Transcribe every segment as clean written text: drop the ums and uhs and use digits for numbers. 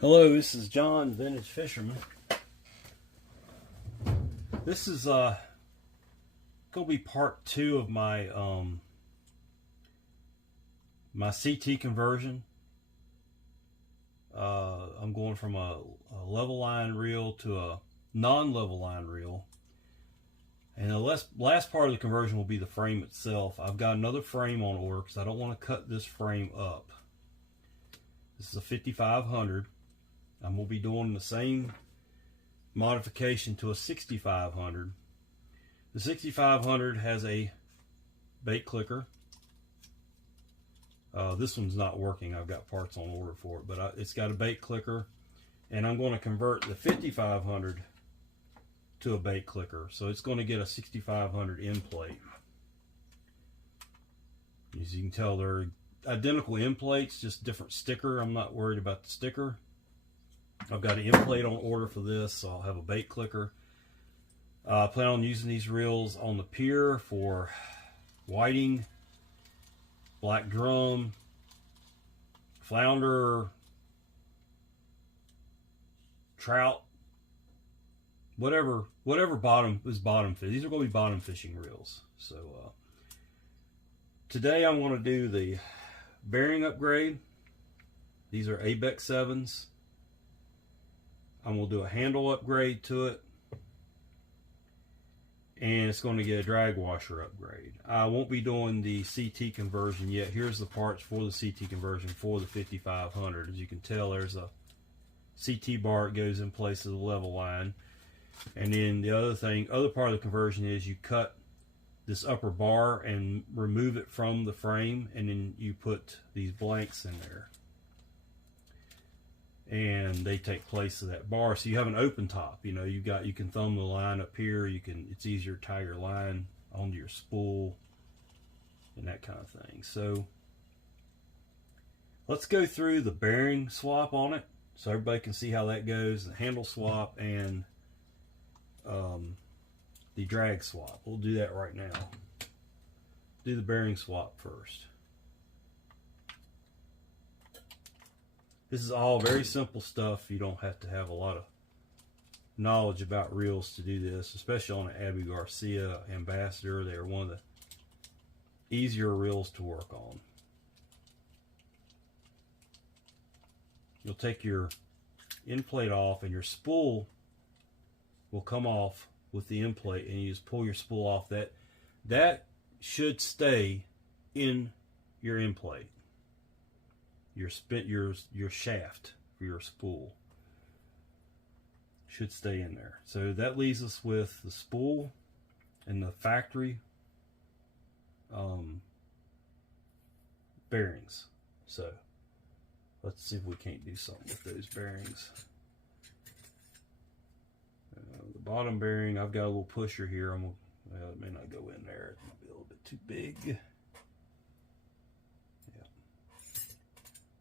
Hello, this is John, Vintage Fisherman. This is going to be part 2 of my my CT conversion. I'm going from a level line reel to a non-level line reel. And the last part of the conversion will be the frame itself. I've got another frame on order because I don't want to cut this frame up. This is a 5500. I'm going to be doing the same modification to a 6500. The 6500 has a bait clicker. This one's not working. I've got parts on order for it, but it's got a bait clicker, and I'm going to convert the 5500 to a bait clicker, so it's going to get a 6500 end plate. As you can tell, they're identical end plates, just different sticker. I'm not worried about the sticker. I've got an end plate on order for this, so I'll have a bait clicker. I plan on using these reels on the pier for whiting, black drum, flounder, trout, whatever bottom is bottom fish. These are going to be bottom fishing reels. So today I'm going to do the bearing upgrade. These are ABEX 7s. I'm going to do a handle upgrade to it, and it's going to get a drag washer upgrade. I won't be doing the CT conversion yet. Here's the parts for the CT conversion for the 5500. As you can tell, there's a CT bar that goes in place of the level line. And then the other part of the conversion is you cut this upper bar and remove it from the frame, and then you put these blanks in there, and they take place of that bar. So you have an open top. You know, you can thumb the line up here. It's easier to tie your line onto your spool and that kind of thing. So let's go through the bearing swap on it so everybody can see how that goes, the handle swap and the drag swap. We'll do that right now. Do the bearing swap first. This is all very simple stuff. You don't have to have a lot of knowledge about reels to do this, especially on an Abu Garcia Ambassadeur. They are one of the easier reels to work on. You'll take your end plate off, and your spool will come off with the end plate, and you just pull your spool off. That should stay in your end plate. Your shaft for your spool should stay in there. So that leaves us with the spool and the factory bearings. So let's see if we can't do something with those bearings. The bottom bearing, I've got a little pusher here. Well, it may not go in there. It might be a little bit too big.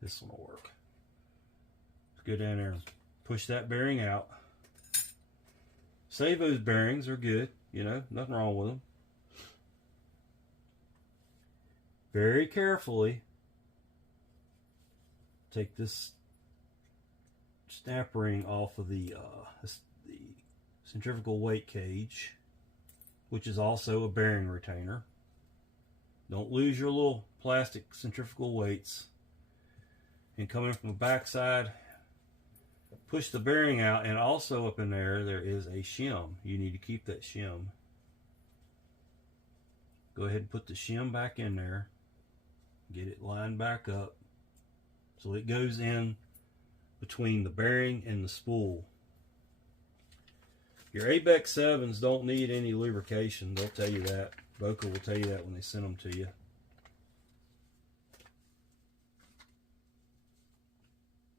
This one will work. Let's go down there and push that bearing out. Save those bearings, they're good. You know, nothing wrong with them. Very carefully take this snap ring off of the centrifugal weight cage, which is also a bearing retainer. Don't lose your little plastic centrifugal weights. And coming from the back side, push the bearing out, and also up in there is a shim. You need to keep that shim. Go ahead and put the shim back in there. Get it lined back up so it goes in between the bearing and the spool. Your ABEX 7s don't need any lubrication. They'll tell you that. Boca will tell you that when they send them to you.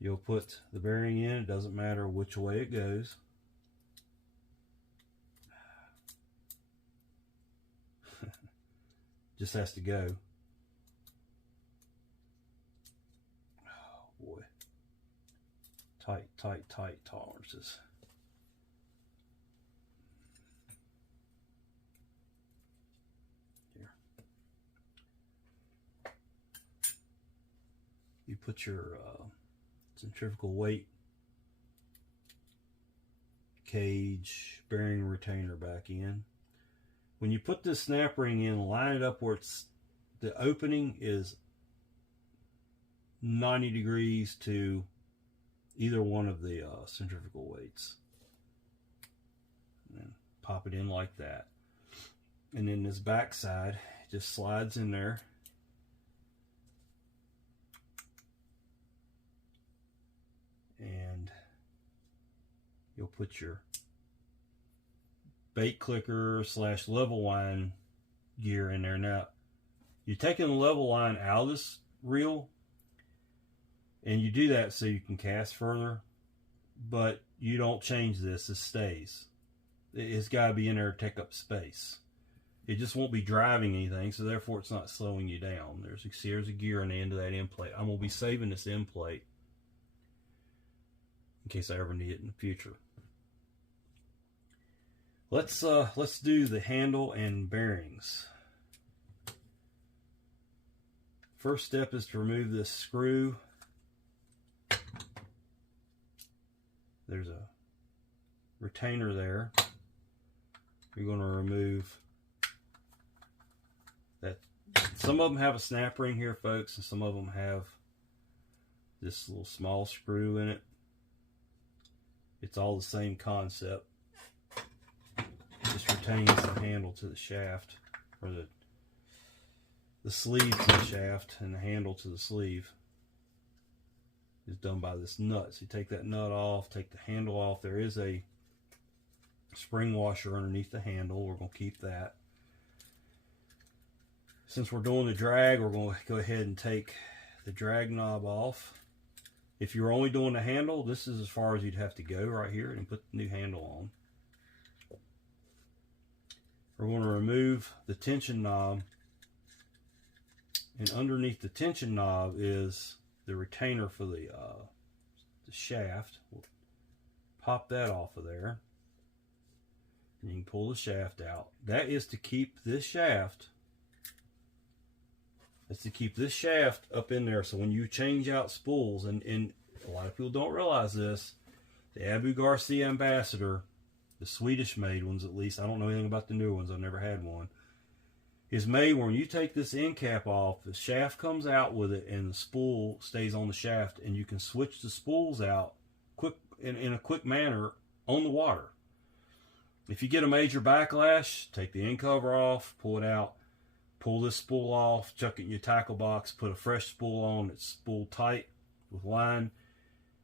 You'll put the bearing in. It doesn't matter which way it goes. Just has to go. Oh boy. Tight tolerances. Here. You put your centrifugal weight cage bearing retainer back in. When you put this snap ring in, line it up where the opening is 90 degrees to either one of the centrifugal weights. And then pop it in like that. And then this back side just slides in there. And you'll put your bait clicker / level line gear in there. Now, you're taking the level line out of this reel, and you do that so you can cast further, but you don't change this. It stays. It's got to be in there to take up space. It just won't be driving anything, so therefore it's not slowing you down. Here's a gear on the end of that end plate. I'm going to be saving this end plate in case I ever need it in the future. Let's do the handle and bearings. First step is to remove this screw. There's a retainer there. You're going to remove that. Some of them have a snap ring here, folks, and some of them have this little small screw in it. It's all the same concept. Just retains the handle to the shaft, or the sleeve to the shaft, and the handle to the sleeve is done by this nut. So you take that nut off, take the handle off. There is a spring washer underneath the handle. We're going to keep that. Since we're doing the drag, we're going to go ahead and take the drag knob off. If you're only doing the handle, this is as far as you'd have to go right here, and put the new handle on. We're going to remove the tension knob, and underneath the tension knob is the retainer for the shaft. We'll pop that off of there, and you can pull the shaft out. That is to keep this shaft. That's to keep this shaft up in there, so when you change out spools, and a lot of people don't realize this, the Abu Garcia Ambassador, the Swedish made ones at least, I don't know anything about the new ones, I've never had one, is made when you take this end cap off, the shaft comes out with it and the spool stays on the shaft, and you can switch the spools out quick in a quick manner on the water. If you get a major backlash, take the end cover off, pull it out, pull this spool off, chuck it in your tackle box, put a fresh spool on that's spooled tight with line.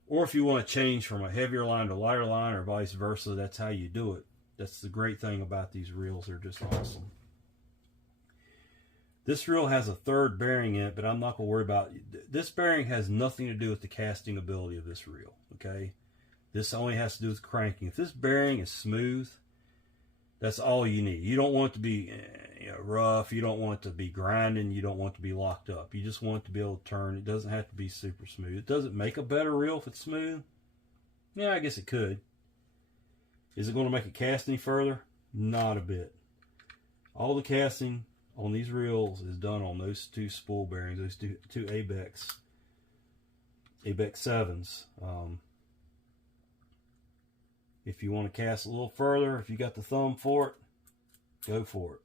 Or if you want to change from a heavier line to a lighter line, or vice versa, that's how you do it. That's the great thing about these reels. They're just awesome. This reel has a third bearing in it, but I'm not going to worry about it. This bearing has nothing to do with the casting ability of this reel, okay? This only has to do with cranking. If this bearing is smooth, that's all you need. You don't want it to be rough. You don't want it to be grinding. You don't want it to be locked up. You just want it to be able to turn. It doesn't have to be super smooth. It doesn't make a better reel if it's smooth. Yeah, I guess it could. Is it going to make it cast any further? Not a bit. All the casting on these reels is done on those two spool bearings, those two Abex 7s. If you want to cast a little further, if you got the thumb for it, go for it.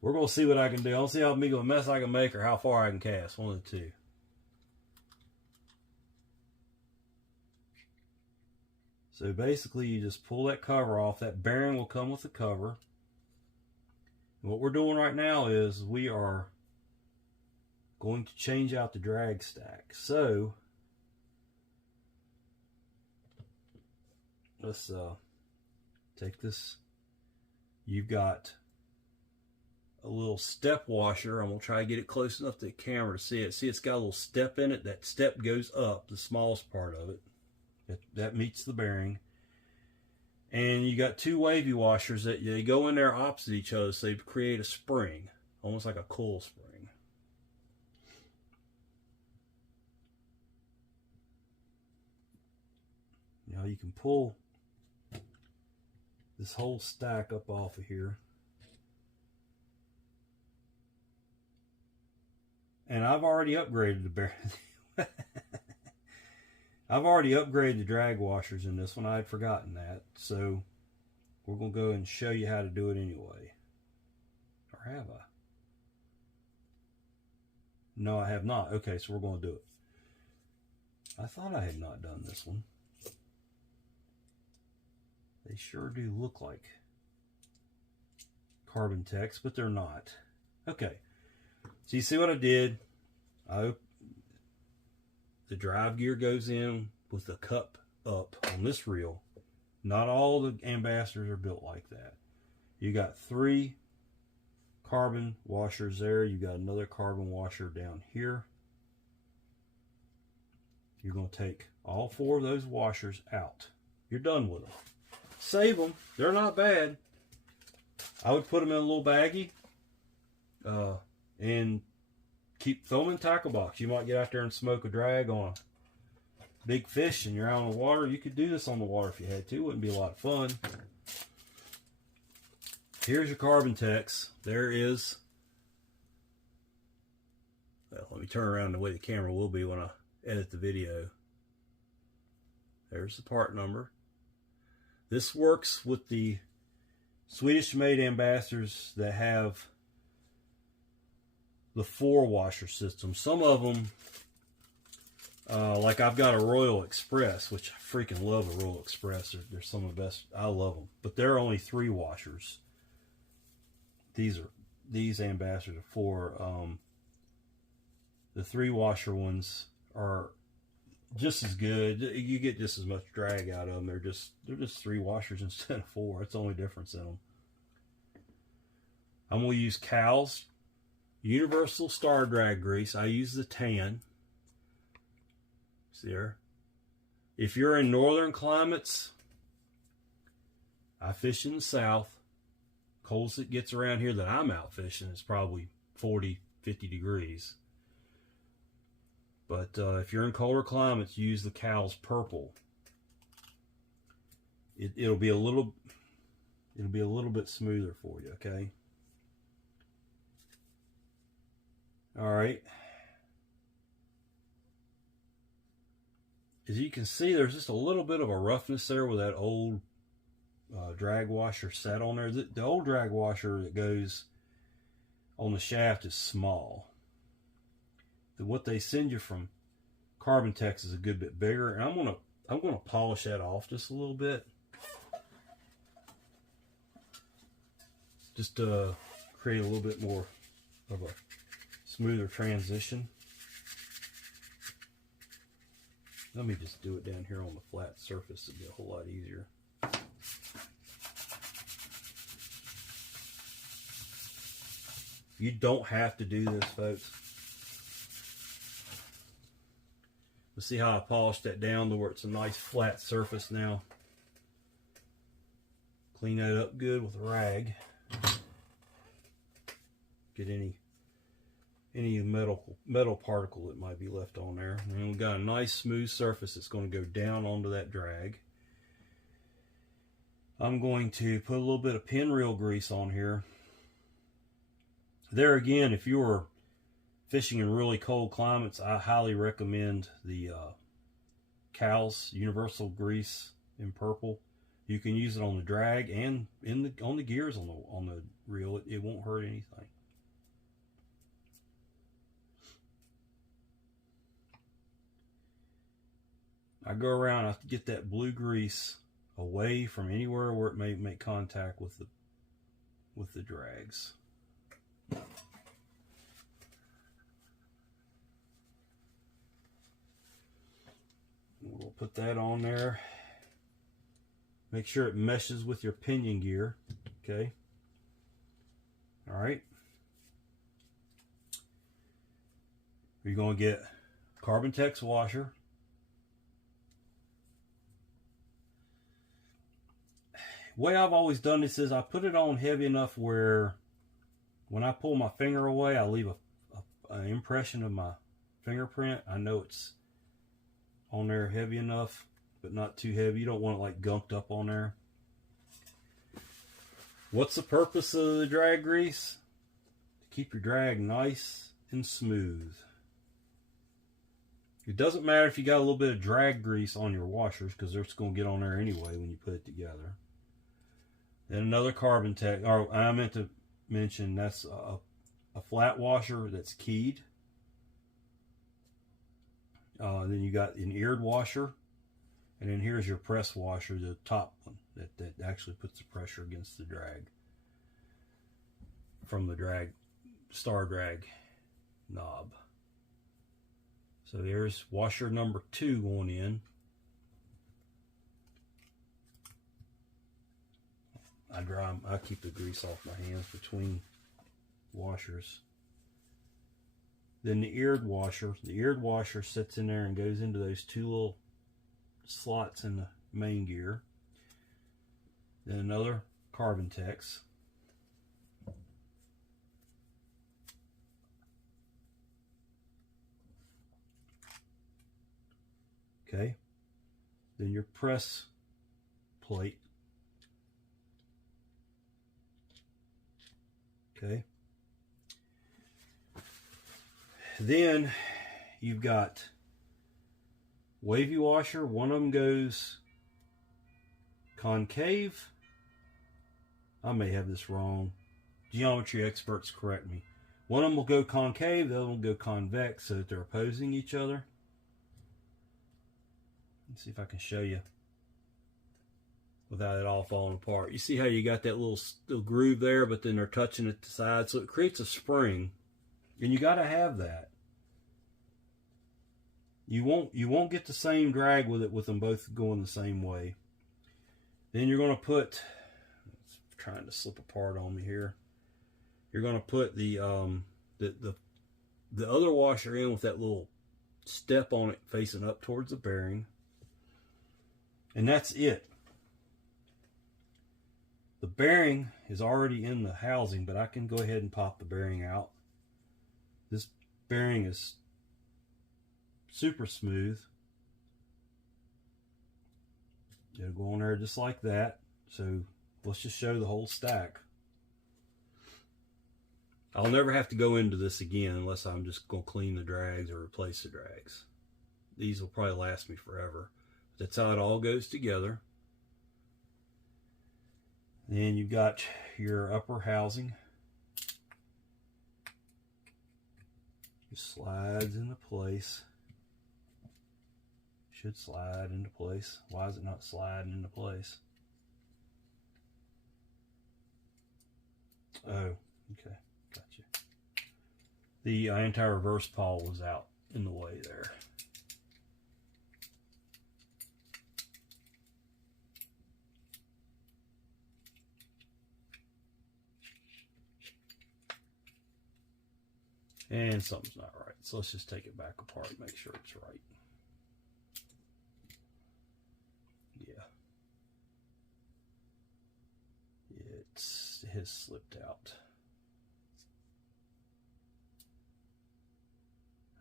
We're going to see what I can do. I'll see how big of a mess I can make or how far I can cast. One of the two. So basically you just pull that cover off. That bearing will come with the cover. And what we're doing right now is we are going to change out the drag stack. So let's take this. You've got a little step washer. I'm going to try to get it close enough to the camera to see it. See, it's got a little step in it. That step goes up, the smallest part of it. That meets the bearing. And you got two wavy washers that they go in there opposite each other, so they create a spring, almost like a coil spring. Now you can pull this whole stack up off of here. And I've already upgraded the bearing. I've already upgraded the drag washers in this one. I had forgotten that. So we're going to go and show you how to do it anyway. Or have I? No, I have not. Okay, so we're going to do it. I thought I had not done this one. They sure do look like Carbontex, but they're not. Okay, so you see what I did? The drive gear goes in with the cup up on this reel. Not all the Ambassadors are built like that. You got 3 carbon washers there. You got another carbon washer down here. You're going to take all 4 of those washers out. You're done with them. Save them. They're not bad. I would put them in a little baggie and throw them in a tackle box. You might get out there and smoke a drag on a big fish and you're out on the water. You could do this on the water if you had to. It wouldn't be a lot of fun. Here's your Carbontex. There is, well, let me turn around the way the camera will be when I edit the video. There's the part number. This works with the Swedish-made Ambassadors that have the 4 washer system. Some of them, like I've got a Royal Express, which I freaking love a Royal Express. They're some of the best. I love them, but they're only 3 washers. These Ambassadors are 4. The 3 washer ones are just as good. You get just as much drag out of them. They're just 3 washers instead of 4. That's the only difference in them. I'm going to use Cal's Universal Star Drag Grease. I use the tan. See there? If you're in northern climates, I fish in the south. Coldest it gets around here that I'm out fishing is probably 40, 50 degrees. But if you're in colder climates, use the Cal's Purple. It'll be a little bit smoother for you, okay? All right. As you can see, there's just a little bit of a roughness there with that old drag washer set on there. The old drag washer that goes on the shaft is small. What they send you from Carbontex is a good bit bigger, and I'm gonna polish that off just a little bit, just to create a little bit more of a smoother transition. Let me just do it down here on the flat surface. It'll be a whole lot easier. You don't have to do this, folks. Let's see how I polished that down to where it's a nice flat surface now. Clean that up good with a rag. Get any metal particle that might be left on there. And we've got a nice smooth surface that's going to go down onto that drag. I'm going to put a little bit of pinreel grease on here. There again, if you're fishing in really cold climates, I highly recommend the Cal's Universal Grease in purple. You can use it on the drag and on the gears on the reel. It won't hurt anything. I go around, I get that blue grease away from anywhere where it may make contact with the drags. We'll put that on there. Make sure it meshes with your pinion gear. Okay. All right. You're going to get Carbontex washer. The way I've always done this is I put it on heavy enough where when I pull my finger away, I leave an impression of my fingerprint. I know it's on there heavy enough, but not too heavy. You don't want it like gunked up on there. What's the purpose of the drag grease? To keep your drag nice and smooth. It doesn't matter if you got a little bit of drag grease on your washers, because they're just going to get on there anyway when you put it together. Then another Carbontex. Oh, I meant to mention that's a flat washer that's keyed. Then you got an eared washer. And then here's your press washer, the top one, that actually puts the pressure against the drag from the star drag knob. So there's washer number 2 going in. I keep the grease off my hands between washers. Then the eared washer. The eared washer sits in there and goes into those 2 little slots in the main gear. Then another Carbontex. Okay. Then your press plate. Okay. Then you've got wavy washer. One of them goes concave. I may have this wrong. Geometry experts correct me. One of them will go concave, the other one will go convex, so that they're opposing each other. Let's see if I can show you without it all falling apart. You see how you got that little groove there, but then they're touching at the side, so it creates a spring, and you got to have that. You won't get the same drag with it with them both going the same way. Then you're going to put, it's trying to slip apart on me here. You're going to put the other washer in with that little step on it facing up towards the bearing. And that's it. The bearing is already in the housing, but I can go ahead and pop the bearing out. This bearing is super smooth. It'll go on there just like that. So let's just show the whole stack. I'll never have to go into this again unless I'm just going to clean the drags or replace the drags. These will probably last me forever. That's how it all goes together. Then you've got your upper housing. It slides into place. Should slide into place. Why is it not sliding into place? Oh, okay. Gotcha. The anti-reverse pawl was out in the way there. And something's not right. So let's just take it back apart and make sure it's right. Yeah. It has slipped out.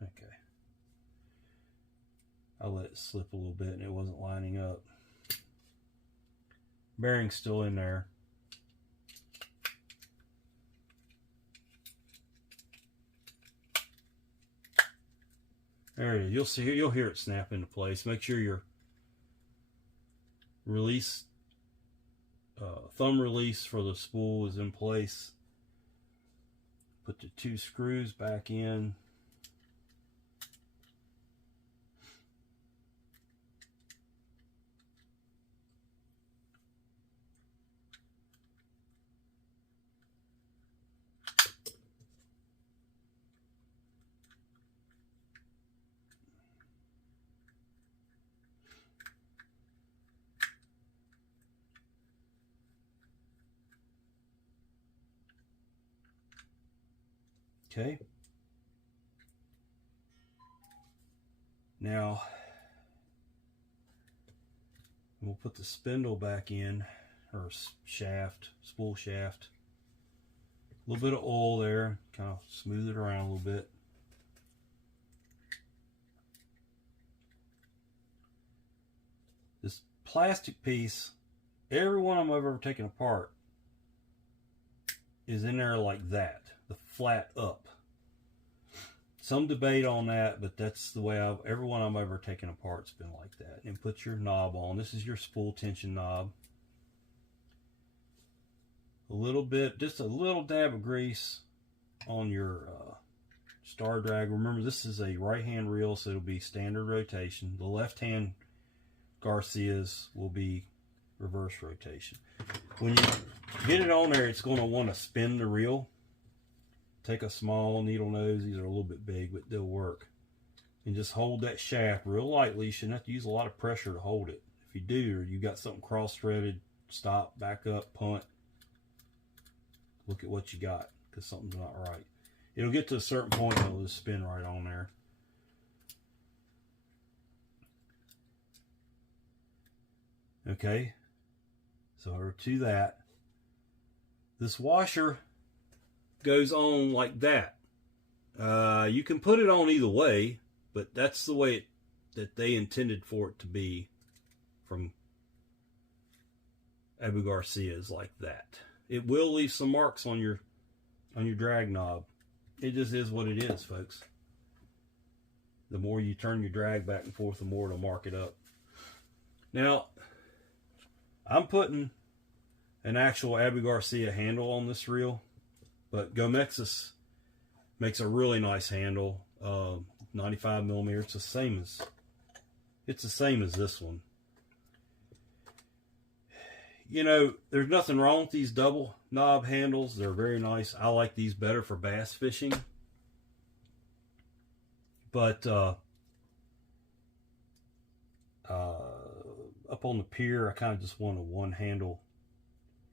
Okay. I let it slip a little bit and it wasn't lining up. Bearing's still in there. There it is. You'll hear it snap into place. Make sure your release, thumb release for the spool is in place. Put the 2 screws back in. Okay. Now, we'll put the spindle back in, or shaft, spool shaft. A little bit of oil there, kind of smooth it around a little bit. This plastic piece, every one of them I've ever taken apart is in there like that, the flat up. Some debate on that, but that's the way everyone I've ever taken apart's been like that. And put your knob on. This is your spool tension knob. A little bit, just a little dab of grease on your star drag. Remember, this is a right-hand reel, so it'll be standard rotation. The left-hand Garcias will be reverse rotation. When you get it on there, it's going to want to spin the reel. Take a small needle nose. These are a little bit big, but they'll work. And just hold that shaft real lightly. You shouldn't have to use a lot of pressure to hold it. If you do, or you got something cross-threaded, stop, back up, punt. Look at what you got, because something's not right. It'll get to a certain point and it'll just spin right on there. Okay, so over to that. This washer goes on like that. You can put it on either way, but that's the way that they intended for it to be from Abu Garcia's, like that. It will leave some marks on your drag knob. It just is what it is, folks. The more you turn your drag back and forth, the more it'll mark it up. Now, I'm putting an actual Abu Garcia handle on this reel, but Gomexus makes a really nice handle, 95 millimeter. It's the same as this one. You know, there's nothing wrong with these double knob handles. They're very nice. I like these better for bass fishing. But up on the pier, I kind of just want a one handle.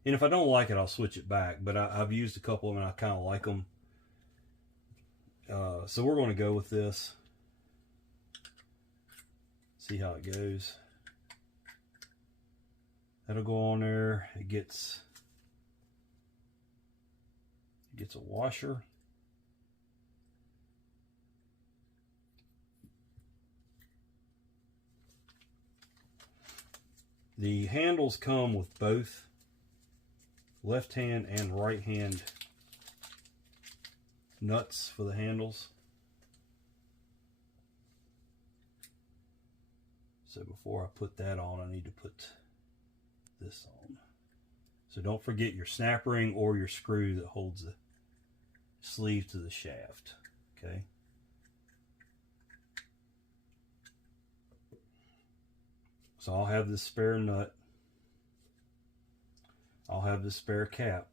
And if I don't like it, I'll switch it back. But I've used a couple of them and I kind of like them. So we're going to go with this. See how it goes. That'll go on there. It gets a washer. The handles come with both left hand and right hand nuts for the handles. So before I put that on, I need to put this on. So don't forget your snap ring or your screw that holds the sleeve to the shaft. Okay. So I'll have this spare nut. I'll have this spare cap.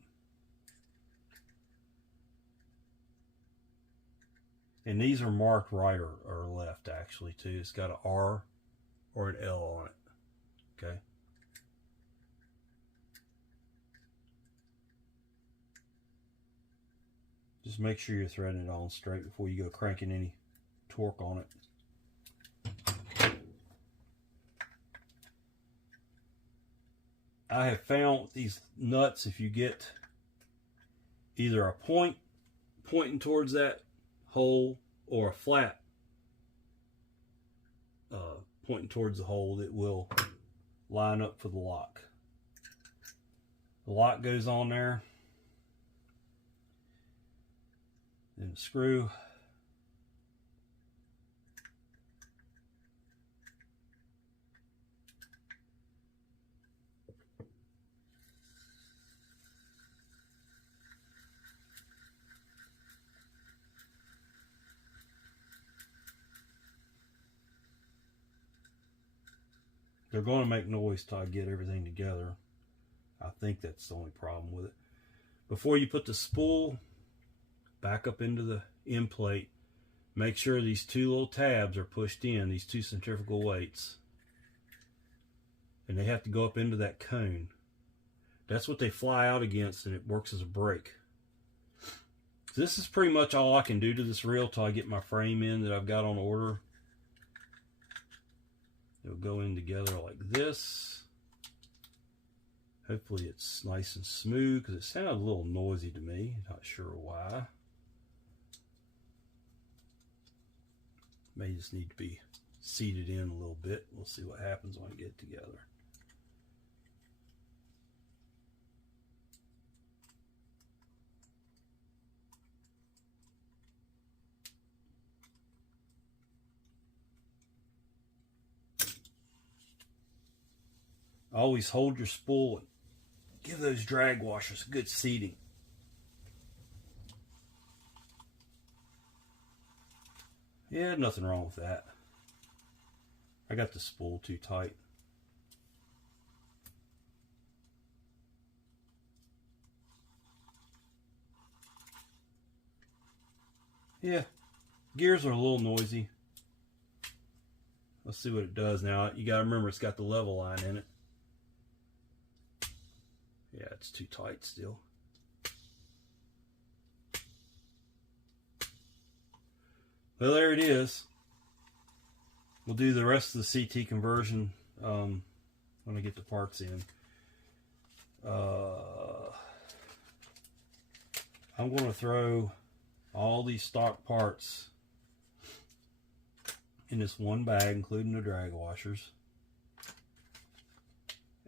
And these are marked right or left, actually, too. It's got an R or an L on it. Okay. Just make sure you're threading it on straight before you go cranking any torque on it. I have found these nuts, if you get either a point pointing towards that hole or a flat pointing towards the hole, that will line up for the lock. The lock goes on there. Then the screw. They're going to make noise till I get everything together. I think that's the only problem with it. Before you put the spool back up into the end plate, make sure these two little tabs are pushed in, these two centrifugal weights. And they have to go up into that cone. That's what they fly out against, and it works as a brake. So this is pretty much all I can do to this reel till I get my frame in that I've got on order. It'll go in together like this. Hopefully it's nice and smooth, because it sounded a little noisy to me. Not sure why. May just need to be seated in a little bit. We'll see what happens when I get it together. always hold your spool and give those drag washers a good seating. Yeah, nothing wrong with that. I got the spool too tight. Yeah, gears are a little noisy. Let's see what it does now. You gotta remember it's got the level line in it. Yeah, it's too tight still. Well, there it is. We'll do the rest of the CT conversion when I get the parts in. I'm going to throw all these stock parts in this one bag, including the drag washers.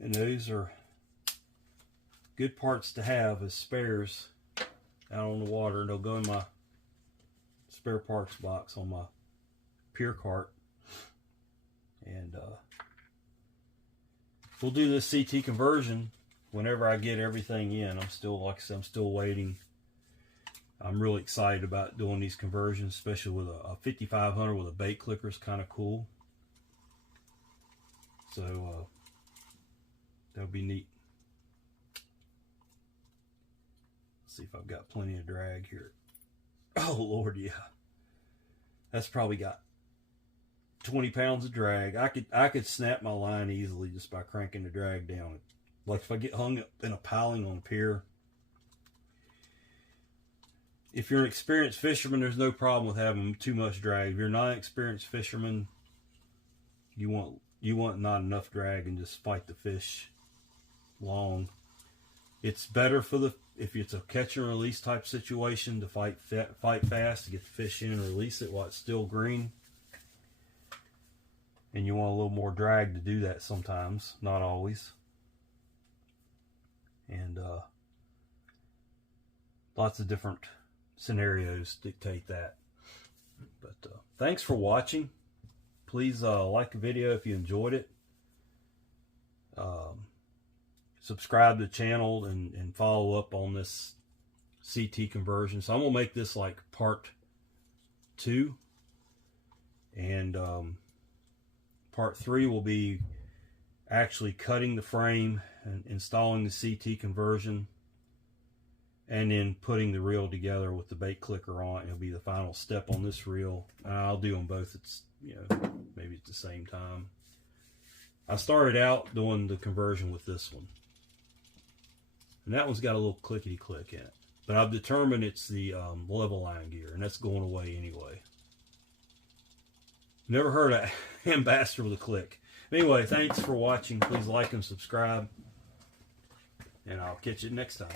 And those are good parts to have as spares out on the water. They'll go in my spare parts box on my pier cart. And we'll do this CT conversion whenever I get everything in. I'm still, like I said, I'm still waiting. I'm really excited about doing these conversions, especially with a 5500 with a bait clicker is kind of cool. So that'll be neat. Let's see if I've got plenty of drag here. Oh Lord, yeah. That's probably got 20 pounds of drag. I could snap my line easily just by cranking the drag down. Like if I get hung up in a piling on a pier. If you're an experienced fisherman, there's no problem with having too much drag. If you're not an experienced fisherman, you want not enough drag and just fight the fish long. It's better for if it's a catch and release type situation to fight fast to get the fish in and release it while it's still green. And you want a little more drag to do that sometimes, not always. And lots of different scenarios dictate that. But thanks for watching. Please like the video if you enjoyed it. Subscribe to the channel and follow up on this CT conversion. So I'm gonna make this like part 2, and part 3 will be actually cutting the frame and installing the CT conversion, and then putting the reel together with the bait clicker on it. It'll be the final step on this reel. I'll do them both. It's, you know, maybe at the same time. I started out doing the conversion with this one, and that one's got a little clickety click in it. But I've determined it's the level line gear, and that's going away anyway. Never heard of Ambassador with a click. Anyway, thanks for watching. Please like and subscribe, and I'll catch you next time.